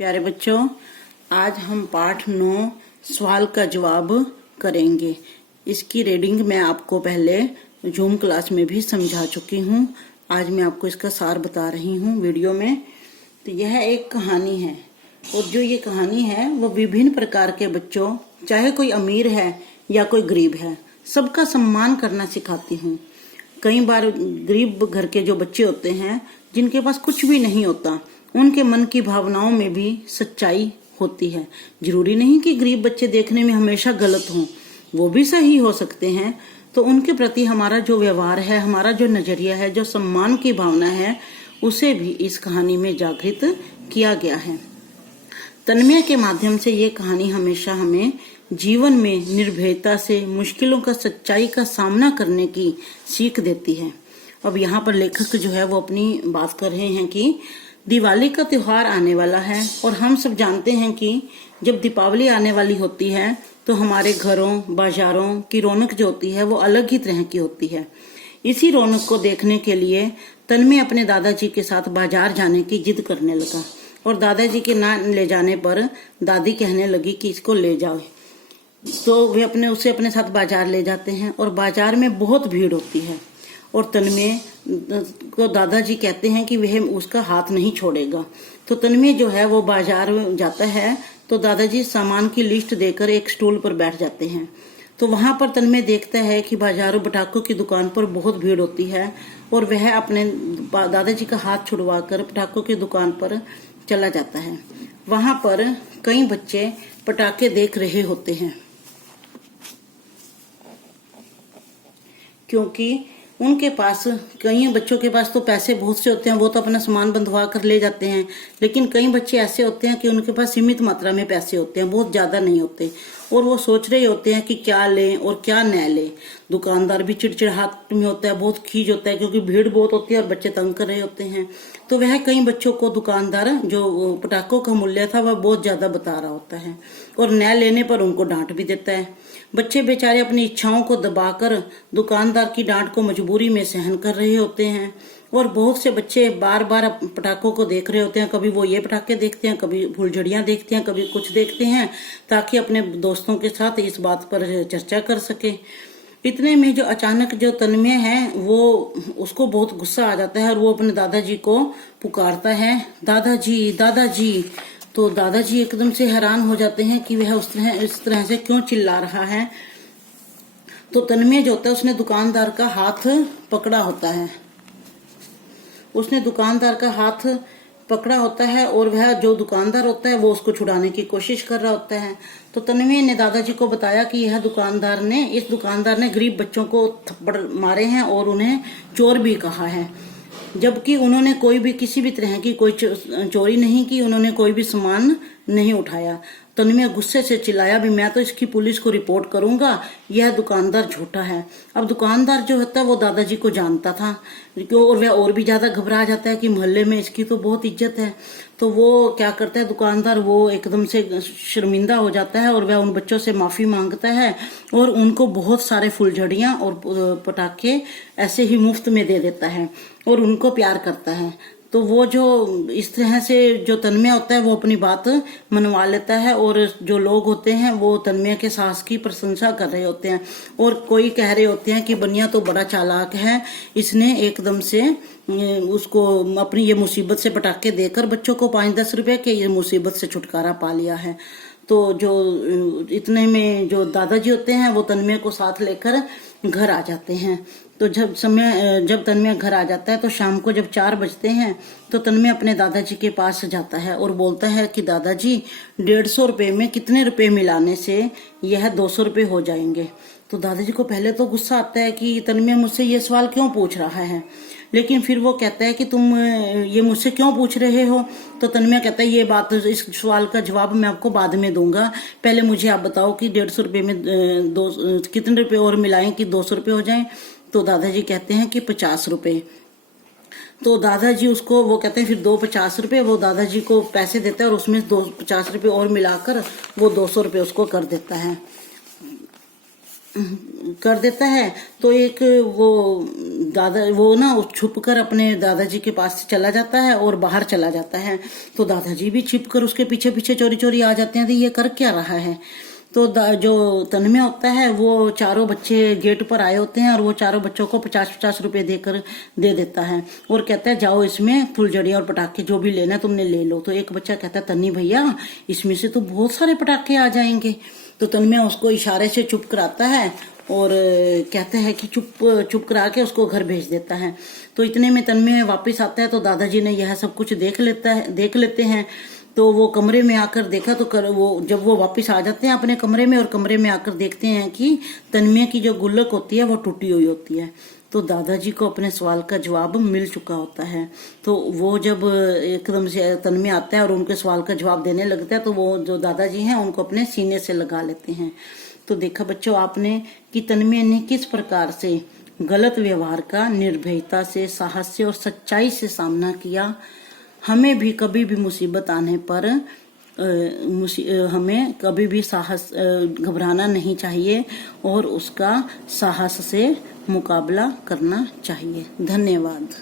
प्यारे बच्चों, आज हम पाठ 9 सवाल का जवाब करेंगे। इसकी रीडिंग मैं आपको पहले जूम क्लास में भी समझा चुकी हूँ। आज मैं आपको इसका सार बता रही हूँ वीडियो में। तो यह एक कहानी है और जो ये कहानी है वो विभिन्न प्रकार के बच्चों, चाहे कोई अमीर है या कोई गरीब है, सबका सम्मान करना सिखाती हूँ। कई बार गरीब घर के जो बच्चे होते हैं जिनके पास कुछ भी नहीं होता, उनके मन की भावनाओं में भी सच्चाई होती है। जरूरी नहीं कि गरीब बच्चे देखने में हमेशा गलत हों, वो भी सही हो सकते हैं। तो उनके प्रति हमारा जो व्यवहार है, हमारा जो नजरिया है, जो सम्मान की भावना है, उसे भी इस कहानी में जागृत किया गया है। तन्मय के माध्यम से ये कहानी हमेशा हमें जीवन में निर्भयता से मुश्किलों का, सच्चाई का सामना करने की सीख देती है। अब यहाँ पर लेखक जो है वो अपनी बात कर रहे हैं कि दिवाली का त्योहार आने वाला है और हम सब जानते हैं कि जब दीपावली आने वाली होती है तो हमारे घरों, बाजारों की रौनक जो होती है वो अलग ही तरह की होती है। इसी रौनक को देखने के लिए तन्मय अपने दादाजी के साथ बाजार जाने की जिद करने लगा और दादाजी के ना ले जाने पर दादी कहने लगी कि इसको ले जाओ। तो वे उसे अपने साथ बाजार ले जाते हैं और बाजार में बहुत भीड़ होती है और तन्मय को दादाजी कहते हैं कि वह उसका हाथ नहीं छोड़ेगा। तो तन्मय जो है वो बाजार में जाता है तो दादाजी सामान की लिस्ट देकर एक स्टूल पर बैठ जाते हैं। तो वहां पर तन्मय देखता है कि बाजारों पटाखों की दुकान पर बहुत भीड़ होती है और वह अपने दादाजी का हाथ छुड़वाकर पटाखों की दुकान पर चला जाता है। वहां पर कई बच्चे पटाखे देख रहे होते हैं क्योंकि उनके पास, कई बच्चों के पास तो पैसे बहुत से होते हैं, वो तो अपना सामान बंधवा कर ले जाते हैं। लेकिन कई बच्चे ऐसे होते हैं कि उनके पास सीमित मात्रा में पैसे होते हैं, बहुत ज्यादा नहीं होते, और वो सोच रहे होते हैं कि क्या लें और क्या न लें। दुकानदार भी चिड़चिड़ाहट में होता है, बहुत खीज होता है क्योंकि भीड़ बहुत होती है और बच्चे तंग कर रहे होते हैं। तो वह कई बच्चों को दुकानदार जो पटाखों का मूल्य था वह बहुत ज्यादा बता रहा होता है और न लेने पर उनको डांट भी देता है। बच्चे बेचारे अपनी इच्छाओं को दबाकर दुकानदार की डांट को मजबूरी में सहन कर रहे होते हैं और बहुत से बच्चे बार बार पटाखों को देख रहे होते हैं। कभी वो ये पटाखे देखते हैं, कभी फुलझड़ियां देखते हैं, कभी कुछ देखते हैं, ताकि अपने दोस्तों के साथ इस बात पर चर्चा कर सके। इतने में जो अचानक जो तन्मय है वो, उसको बहुत गुस्सा आ जाता है और वो अपने दादाजी को पुकारता है, दादाजी दादाजी। तो दादाजी एकदम से हैरान हो जाते हैं कि वह इस तरह से क्यों चिल्ला रहा है। तो तन्मय जो होता है उसने दुकानदार का हाथ पकड़ा होता है, उसने दुकानदार का हाथ पकड़ा होता है और वह जो दुकानदार होता है वो उसको छुड़ाने की कोशिश कर रहा होता है। तो तन्मय ने दादाजी को बताया कि इस दुकानदार ने गरीब बच्चों को थप्पड़ मारे हैं और उन्हें चोर भी कहा है, जबकि उन्होंने कोई भी किसी भी तरह की कोई चोरी नहीं की, उन्होंने कोई भी सामान नहीं उठाया। तन्मय गुस्से से चिल्लाया, भी मैं तो इसकी पुलिस को रिपोर्ट करूंगा, यह दुकानदार झूठा है। अब दुकानदार जो होता है वो दादाजी को जानता था और वह और भी ज्यादा घबरा जाता है कि मोहल्ले में इसकी तो बहुत इज्जत है। तो वो क्या करता है दुकानदार, वो एकदम से शर्मिंदा हो जाता है और वह उन बच्चों से माफी मांगता है और उनको बहुत सारे फुलझड़ियां और पटाखे ऐसे ही मुफ्त में दे देता है और उनको प्यार करता है। तो वो जो इस तरह से जो तन्मय होता है वो अपनी बात मनवा लेता है और जो लोग होते हैं वो तन्मय के साहस की प्रशंसा कर रहे होते हैं और कोई कह रहे होते हैं कि बनिया तो बड़ा चालाक है, इसने एकदम से उसको अपनी ये मुसीबत से पटाखे देकर बच्चों को 5-10 रुपए के ये मुसीबत से छुटकारा पा लिया है। तो जो इतने में जो दादाजी होते हैं वो तन्मय को साथ लेकर घर आ जाते हैं। तो जब तन्मय घर आ जाता है तो शाम को जब 4 बजते हैं तो तन्मय अपने दादाजी के पास जाता है और बोलता है कि दादाजी 150 रुपए में कितने रुपए मिलाने से यह 200 रुपए हो जाएंगे। तो दादाजी को पहले तो गुस्सा आता है कि तन्मय मुझसे ये सवाल क्यों पूछ रहा है, लेकिन फिर वो कहता है कि तुम ये मुझसे क्यों पूछ रहे हो। तो तन्मय कहता है ये बात, इस सवाल का जवाब मैं आपको बाद में दूंगा, पहले मुझे आप बताओ कि 150 रुपए में कितने रुपए और मिलाएं कि 200 रुपए हो जाएं। तो दादाजी कहते हैं कि 50 रुपए। तो दादाजी उसको, वो कहते हैं फिर 50 रुपए, वो दादाजी को पैसे देता है और उसमें 50 रुपए और मिलाकर वो 200 रुपए उसको कर देता है। कर देता है तो एक वो दादा वो ना छुप कर अपने दादाजी के पास चला जाता है और बाहर चला जाता है। तो दादाजी भी छिप कर उसके पीछे पीछे चोरी चोरी आ जाते हैं, तो ये कर क्या रहा है। तो जो तन्मय होता है वो चारों बच्चे गेट पर आए होते हैं और वो चारों बच्चों को 50-50 रुपए देकर दे देता है और कहता है जाओ इसमें फुलझड़ी और पटाखे जो भी लेना तुमने ले लो। तो एक बच्चा कहता है तन्नी भैया इसमें से तो बहुत सारे पटाखे आ जाएंगे। तो तन्मय उसको इशारे से चुप कराता है और कहता है कि चुप करा के उसको घर भेज देता है। तो इतने में तन्मय वापस आता है तो दादाजी ने यह सब कुछ देख लेते हैं। तो वो कमरे में आकर देखा तो वो जब वो वापस आ जाते हैं अपने कमरे में और कमरे में आकर देखते हैं कि तन्मय की जो गुल्लक होती है वो टूटी हुई होती है। तो दादाजी को अपने सवाल का जवाब मिल चुका होता है। तो वो जब एकदम से तन्मय आता है और उनके सवाल का जवाब देने लगता है तो वो जो दादाजी हैं उनको अपने सीने से लगा लेते हैं। तो देखा बच्चों आपने कि तन्मय ने किस प्रकार से गलत व्यवहार का निर्भयता से, साहस से और सच्चाई से सामना किया। हमें भी कभी भी मुसीबत आने पर हमें कभी भी घबराना नहीं चाहिए और उसका साहस से मुकाबला करना चाहिए। धन्यवाद।